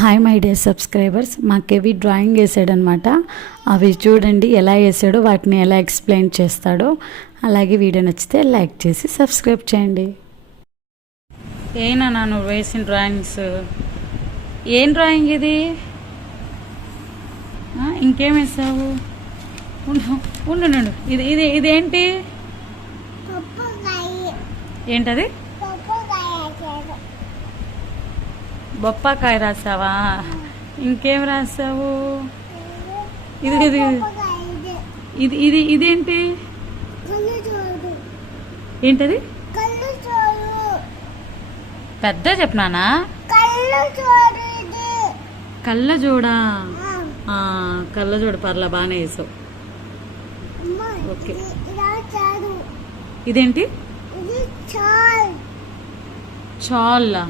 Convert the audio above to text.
Hi my dear subscribers, మా KV drawing వేసాడనమాట. అవి చూడండి ఎలా వేసాడో, వాటిని ఎలా ఎక్స్ప్లెయిన్ చేస్తాడో. అలాగే వీడియో నచ్చితే లైక్ చేసి సబ్స్క్రైబ్ చేయండి. ఏనా నువ్వు వేసిన డ్రాయింగ్స్? ఏం డ్రాయింగ్ ఇది? ఇంకేం వేసావు? ఉండు. ఇది ఇది ఇదేంటి? ఏంటది? బొప్పాకాయ రాసావా? ఇంకేం రాసావు? ఇది ఇది ఇది ఇది ఇదేంటి? ఏంటది? పెద్ద చెప్పనానా? కళ్ళజోడా. కళ్ళజోడు పర్లా, బాగానే వేసావు. ఓకే, ఇదేంటి? చాలా